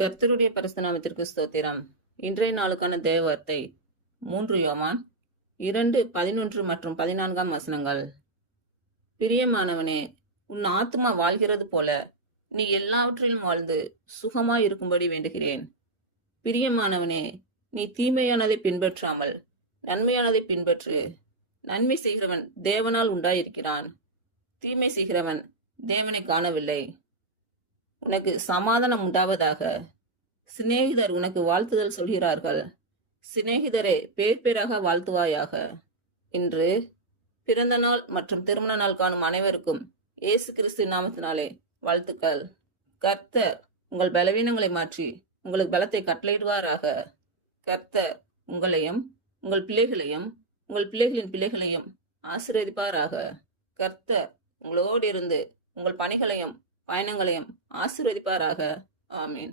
கர்த்தருடைய பரிசுத்த நாமத்திற்கு ஸ்தோத்திரம். இன்றைய நாளுக்கான தேவ வார்த்தை 3 யோவான் 2:11 மற்றும் 14 வசனங்கள். பிரியமானவனே, உன் ஆத்துமா வாழ்கிறது போல நீ எல்லாவற்றிலும் வாழ்ந்து சுகமாய் இருக்கும்படி வேண்டுகிறேன். பிரியமானவனே, நீ தீமையானதை பின்பற்றாமல் நன்மையானதை பின்பற்று. நன்மை செய்கிறவன் தேவனால் உண்டாயிருக்கிறான், தீமை செய்கிறவன் தேவனை காணவில்லை. உனக்கு சமாதானம் உண்டாவதாக. சிநேகிதர் உனக்கு வாழ்த்துதல் சொல்கிறார்கள். சிநேகிதரே, பேர் பேராக வாழ்த்துவாயாக. இன்று பிறந்த நாள் மற்றும் திருமண நாள் காணும் அனைவருக்கும் இயேசு கிறிஸ்து நாமத்தினாலே வாழ்த்துக்கள். கர்த்தர் உங்கள் பலவீனங்களை மாற்றி உங்களுக்கு பலத்தை கட்டளையிடுவாராக. கர்த்தர் உங்களையும் உங்கள் பிள்ளைகளையும் உங்கள் பிள்ளைகளின் பிள்ளைகளையும் ஆசீர்வதிப்பாராக. கர்த்தர் உங்களோடு இருந்து உங்கள் பணிகளையும் பயணங்களையும் ஆசீர்வதிப்பாராக. ஆமீன்.